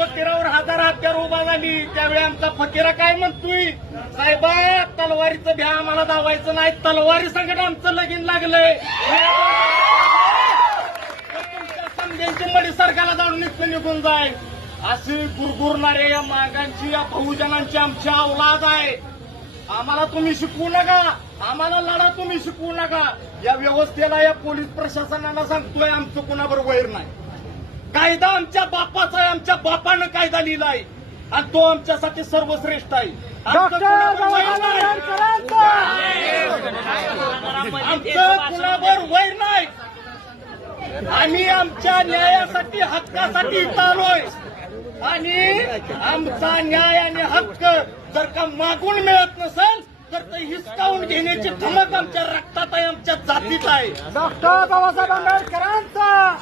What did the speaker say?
फकीरावर हजार हत्यार उभा झाली त्यावेळी आमचा फकीरा काय म्हणतोय, साहेबा तलवारीचं भ्या आम्हाला दावायचं नाही, तलवारी संकट आमचं लगीन लागलंय, तुमच्या समजांची मडी सरकारला जाऊन निघून जाय. असे गुरगुरणारे या मागांची या बहुजनांची आमची औलाद आहे. आम्हाला तुम्ही शिकवू नका, आम्हाला लढा तुम्ही शिकवू नका. या व्यवस्थेला या पोलीस प्रशासनाला सांगतोय आमचं कुणाबरोबर वैर नाही. कायदा आमच्या बापाचा आहे, आमच्या बापानं कायदा लिहिलाय आणि तो आमच्यासाठी सर्वश्रेष्ठ आहे. आमचं कुणावर वैर नाही. आम्ही आमच्या न्यायासाठी हक्कासाठी इथं आलोय आणि आमचा न्याय आणि हक्क जर का मागून मिळत नसेल तर ते हिसकावून घेण्याची धमक आमच्या रक्तात आहे, आमच्या जातीत आहे. डॉक्टर बाबासाहेब आंबेडकरांचा